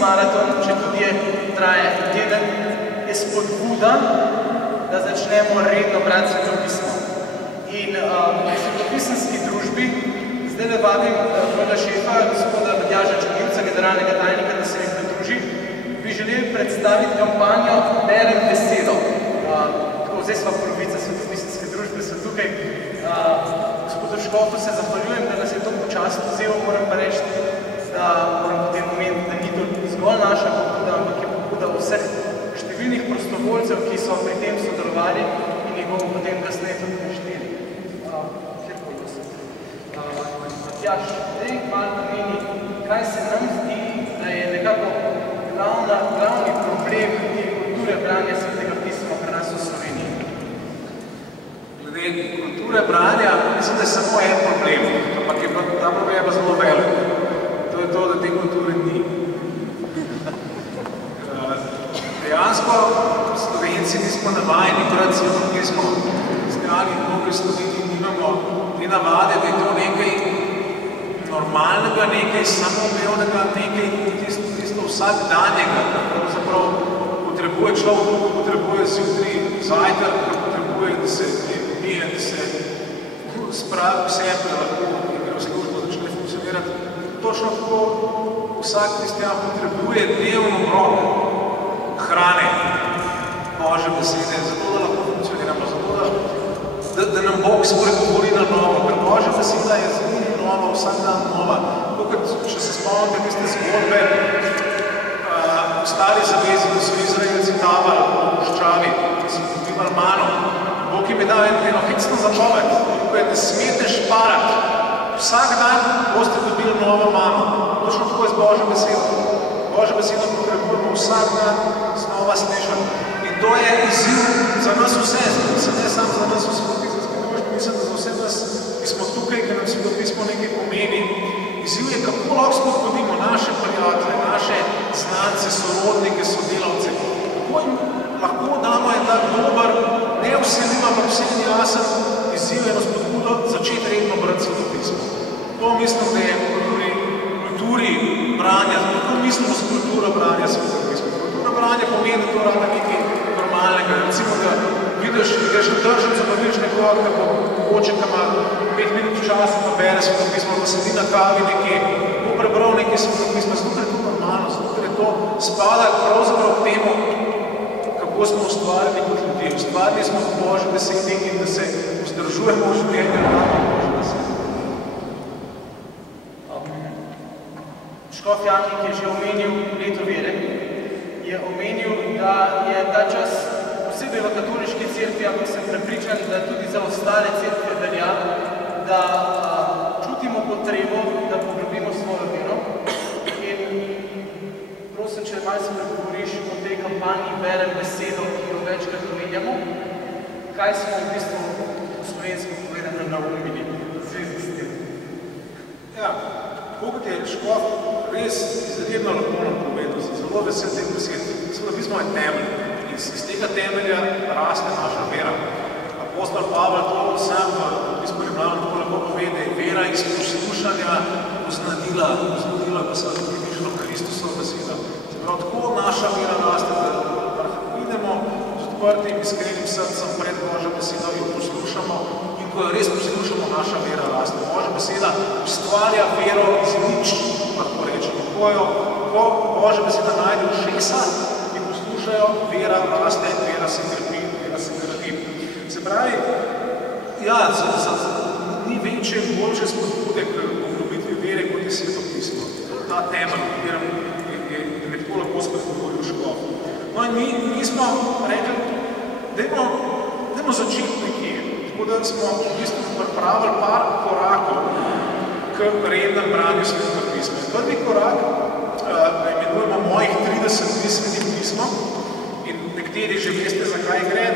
maraton, če tudi traje teden, je spodbuda, da začnemo redno brati Sveto pismo. In v svetopisemski družbi zdaj le vabim mojega šefa, gospoda Matjaža Črnilca, generalnega tajnika, da se mi pridruži, bi želeli predstaviti kampanjo Berem besedo. Zdaj sva polovica svetopisemske družbe, so tukaj. Gospodu Škofu se zahvaljujem, da nas je to počasno vzel, moram pa reči, da moram potem omeniti, da ni to zgolj naša pobuda, ampak je pobuda vseh številnih prostovoljcev, ki so pri tem sodelovali in jih bomo potem kasneje tudi našteli. Matjaž, zdaj malo pomeni, kaj se nam zdi, da je nekako glavni problem te kulture branja Svetega pisma pri nas v Sloveniji. Glede kulture branja, mislim, da je samo en problem, ampak ta problem je pa zelo velik. To je to, da te kulture ni. Dejansko Slovenci nismo navajeni brati Sveto pismo, strani mnogi Slovenci nimamo te navade, da je to nekaj normalnega, nekaj samoumevnega, nekaj tisto vsakdanjega, kar pravzaprav potrebuje človek, potrebuje zjutraj zajtrk, potrebuje, da se umije, da se spravi v sebe, da lahko gre v službo, da začne funkcionirati. Točno tako vsak kristijan potrebuje dnevno obrok hrane, Božje besede, zato da lahko funkcioniramo, zato da nam Bog spregovori na novo, ker Božja beseda je zelo nova, vsak dan nova. Tukaj, če se spomnite tiste zgodbe, v stari zavezi, ko so Izraelci tavali v puščavi, ki so dobivali mano, Bog jim je dal eno hecno zapoved, ko je, ne smete šparati. Vsak dan boste dobili novo mano. Točno tako je z Božjo besedo. Božjo besedo potrebujemo vsak dan znova slišati. In to je izziv za nas vse, ne samo za nas v svetopisemski družbi, mislim, da za vse nas, ki smo tukaj, ker nam Sveto pismo nekaj pomeni. Izziv je, kako lahko spodbudimo naše prijatelje, naše znance, sorodnike, sodelavce. Kako jim lahko damo en tak dober, nevsiljiv, ampak vsem jasen izziv, eno spodbudo, začeti redno brati Sveto pismo. To mislim, da je v kulturi branja, zato mislimo s kulturo branja Sveto pismo. Kultura branja pomeni, da to rada nekaj normalnega. Recimo, da vidiš, da greš na tržnico, pa vidiš nekoga, da bo mogoče, da ima 5 minut časa, pa bere Sveto pismo, pa sedi na kavi nekje, bo prebral nekaj Sveto pisma, zato ker je to normalno, zato ker je to spada pravzaprav k temu, kako smo ustvarjeni kot ljudje. Ustvarjeni smo v Božji besedi in da se vzdržujemo v življenju na Božji besedi. Škof Jannik je že omenil leto vere, je omenil, da je ta čas posebej v katoliški cerkvi, ampak sem prepričan, da tudi za ostale cerkve velja, da čutimo potrebo, da poglobimo svojo vero. In prosim, če malo se pregovoriš o tej kampanji Berem besedo, ki jo večkrat omenjamo, kaj smo v bistvu v slovensko povedano naumili v zvezi s tem? Ja, kot je Škof res izredno lepo nam povedal, sem zelo vesel teh besed. Sveto pismo je temelj in iz tega temelja raste naša vera. Apostol Pavel to sam v pismu Rimljanom tako lepo pove, da je vera iz poslušanja poznanila, pa se približalo Kristusovo besedo. Se pravi, tako naša vera raste, da idemo z odprtim, iskrenim srcem pred Božjo besedo, jo poslušamo in ko jo res poslušamo, naša vera raste. Božja beseda ustvarja vero iz nič, lahko rečemo. Ko Božja beseda najde ušesa in poslušajo, vera raste, vera se krepi, vera se gradi. Se pravi, ja, ni večje in boljše spodbude k poglobitvi vere, kot je Sveto pismo. Ta temelj, katerem je me tako lahko spregovoril Škof. No in mi smo rekli, dajmo začeti nekje. Tako da smo v bistvu pripravili par korakov k rednem branju Svetega pisma. Prvi korak imenujemo mojih 30 dni Svetim pismom in nekateri že veste, zakaj gre.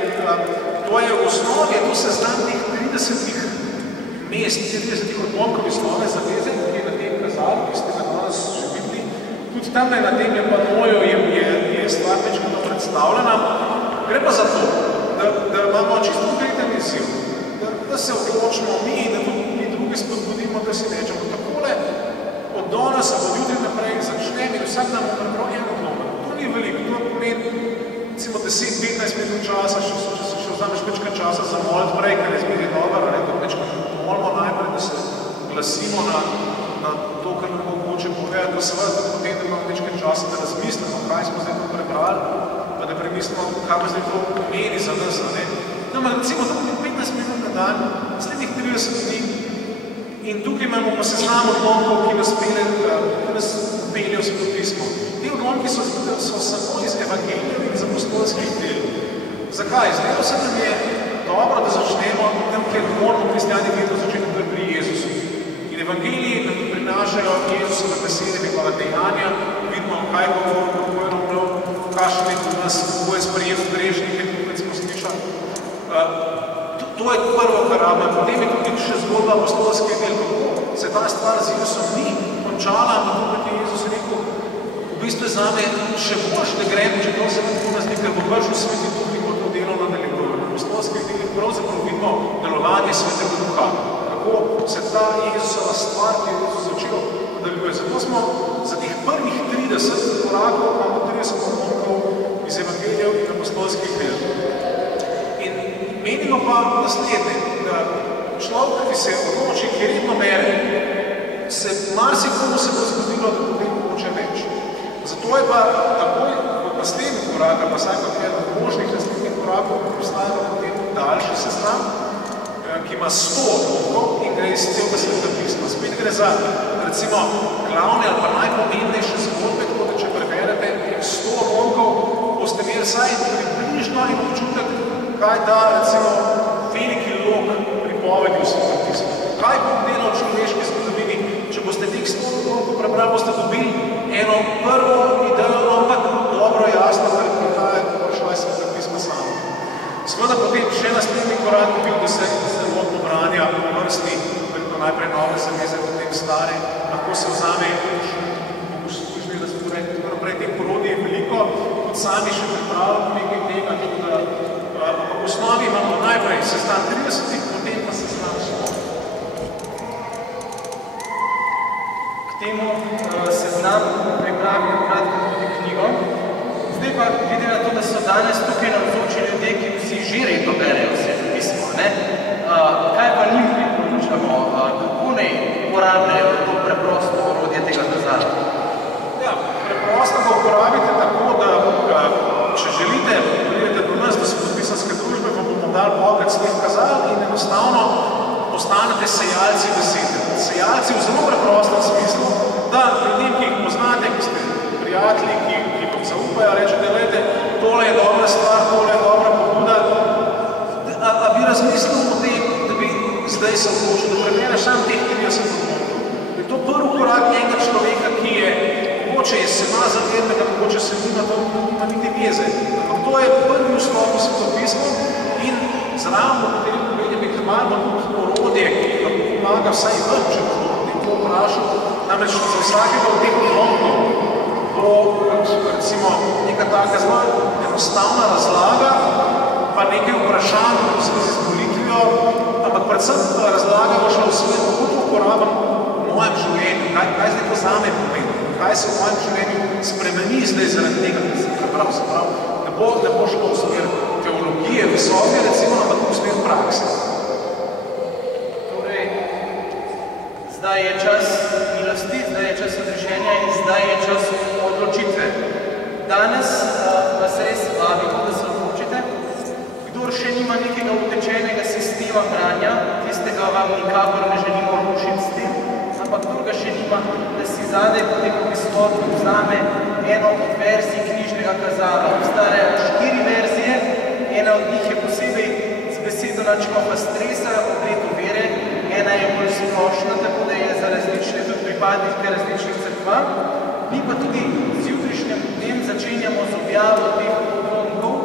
To je v osnovi, to seznam teh 30 mest, 30 odlomkov iz Nove zaveze, ki je na tem kazali, ki ste ga danes že videli. Tudi tam na tem panoju je stvar večkrat predstavljena. Gre pa za to, da imamo čisto konkreten izziv, da se odločimo mi in da tudi mi drugi spodbudimo, da si rečemo takole, od danes, od jutri naprej začnem in vsak dan bomo preprav vzameš večkrat časa za moliti prej, ker je zmeri dobro, da večkrat molimo najprej, da se glasimo na to, kar nam bo mogoče povedati, da seveda potem, da imamo večkrat časa, da razmislimo, kaj smo zdaj to prebrali, pa da premislimo, kaj pa zdaj to pomeni za nas. No, recimo, da bo 15 minut na dan, slednjih 30 dni, in tukaj imamo pa seznam odlomkov, ki nas peljejo v Sveto pismo. Te odlomki so samo iz evangelijev in iz apostolskih del. Zakaj? Zdelo se nam je dobro, da začnemo tam, kjer moramo kristjani vedno začeti pri Jezusu. In evangeliji nam prinašajo Jezusove besede, njegova dejanja, vidimo, kaj bo govoril, kako je ravnal, kakšen je tudi nas, kako je sprejel grešnike, kot smo slišali. To je prvo, kar rabimo. Potem je tudi še zgodba apostolskih del, kako se ta stvar z Jezusom ni končala, ampak kot je Jezus rekel, v bistvu je zame še boljš, da grem, če to se tako nazdi, ker bo prišel Sveti Duh in bo to delo nadaljevalo. V apostolskih delih pravzaprav vidimo delovanje Svetega Duha, kako se ta Jezusova stvar, ki je Jezus začel, nadaljuje. Zato smo za teh prvih 30 korakov, imamo 30 odlomkov iz evangelijev in apostolskih del. Menimo pa naslednje, da človek, ki se odloči, ki redno bere, marsikomu se bo zgodilo, da potem mogoče več. Zato je pa takoj v naslednjih korakah, pa saj kot eden od možnih naslednjih korakov, postavimo potem daljši seznam, ki ima 100 odlomkov in gre iz celega Sveta pisma. Spet gre za, recimo, glavne ali pa najpomembnejše zgodbe, tako da če preberete 100 odlomkov, boste imeli vsaj približno in občutek, kaj da, recimo, veliki lok pripovedi v Svetem pismu. Kaj bo delal v človeški zgodovini? Če boste teh 100 odlomkov prebrali, boste dobili eno prvo idejo, ampak dobro jasno, kar prihaja, kako šla je Svetem pisma samo. Seveda potem še naslednji korak bi bil, da se celotno branja v vrsti, najprej nove zaveze, potem stare, lahko se vzame služni, da se naprej teh porodij je veliko, kot sami še pripravljamo nekaj tega, v osnovi imamo najprej seznam 30, potem pa seznam 100. K temu seznam pripravim kratko tudi knjigo. Zdaj pa vidim na to, da so danes tukaj navzoči ljudje, ki vsi že redno berejo Sveto pismo. Kaj pa njim priporočamo? Kako naj uporabljajo to preprosto orodje tega kazala? Ja, preprosto ga uporabite tako, da če želite, pridete do nas, da so podpisanske družbe, vam bomo dali pogled s teh kazal in enostavno postanete sejalci besede. Sejalci v zelo preprostem smislu, da ljudem, ki jih poznate, ki ste prijatelji, ki vam zaupajo, rečete, gledajte, tole je dobra stvar, tole je dobra pobuda, a bi razmislil o tem, da bi zdaj se odločil, da prebereš sam teh 30 odlomkov. Je to prvi korak enega človeka, ki je mogoče je sema zavernega, mogoče se nima niti veze. Ampak to je prvi vstop v Sveto pismo in zraven bo potem povedal, bi malo tudi orodje, ki vam pomaga vsaj vam, če bo potem to vprašal. Namreč za vsakega od teh odlomkov bo recimo neka taka zelo enostavna razlaga, pa nekaj vprašanj v zvezi z molitvijo, ampak predvsem razlaga bo šla v svet, kako to uporabam v mojem življenju, kaj zdaj to zame pomeni. Kaj se v mojem življenju spremeni zdaj zaradi tega, da se prebral. Ne bo šlo v smer teologije, visoke, recimo, ampak v smer prakse. Torej, zdaj je čas milosti, zdaj je čas odrešenja in zdaj je čas odločitve. Danes vas res vabimo, da se odločite. Kdor še nima nekega utečenega sistema branja, tistega vam nikakor ne želimo rušiti s tem, ampak kdor ga še nima, da si zadaj po tem pristopu vzame eno od verzij knjižnega kazala. Obstajajo 4 verzije, ena od njih je posebej z besedo nadškofa stresa, obletu vere, ena je bolj splošna, tako da je za različne tudi pripadnike različnih cerkva. Mi pa tudi z jutrišnjem dnem začenjamo z objavo teh odlomkov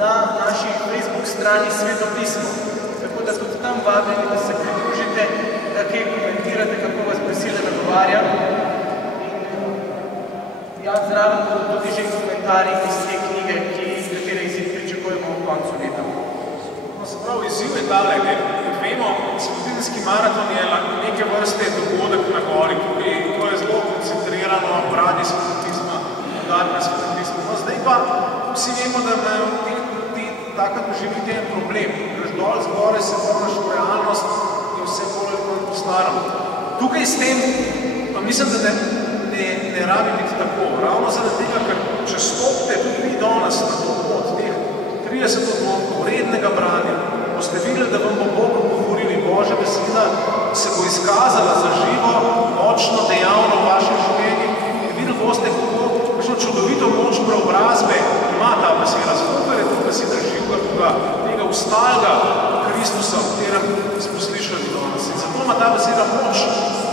na naši Facebook strani Sveto pismo. Tako da tudi tam vabljeni, da se pridružite, da kaj komentirate, kako vas beseda nagovarja. In jaz zraven tudi že komentarji iz te knjige, katere izid pričakujemo v koncu leta. No, se pravi, izziv je tale, kot vemo, Svetopisanski maraton je neke vrste dogodek na gori, to je zelo koncentrirano branje Svetopisma, podarjanje Svetopisma. No, zdaj pa vsi vemo, da takrat doživite en problem. Greš dol zgore, se moraš v realnost in vse bolj ali manj postaramo. Tukaj s tem, pa mislim, da ne rabi biti tako. Ravno zaradi tega, ker če stopite tudi vi danes na to pot, teh 30 odlotkov rednega branja, boste videli, da vam bo Bog govoril in Božja beseda se bo izkazala za živo, močno, dejavno v vašem življenju in videli boste, kakšno čudovito moč preobrazbe ima ta beseda, zato ker je to beseda živega Boga, tega ustalega Kristusa, o katerem smo slišali danes. In zato ima ta beseda moč,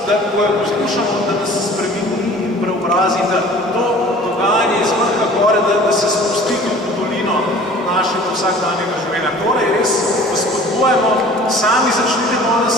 da ko jo poslušamo, da nas spremeni in preobrazi, da to dogajanje iz vrha gore, da se spusti v dolino našega vsakdanjega življenja. Torej res spodbujamo, sami začnite danes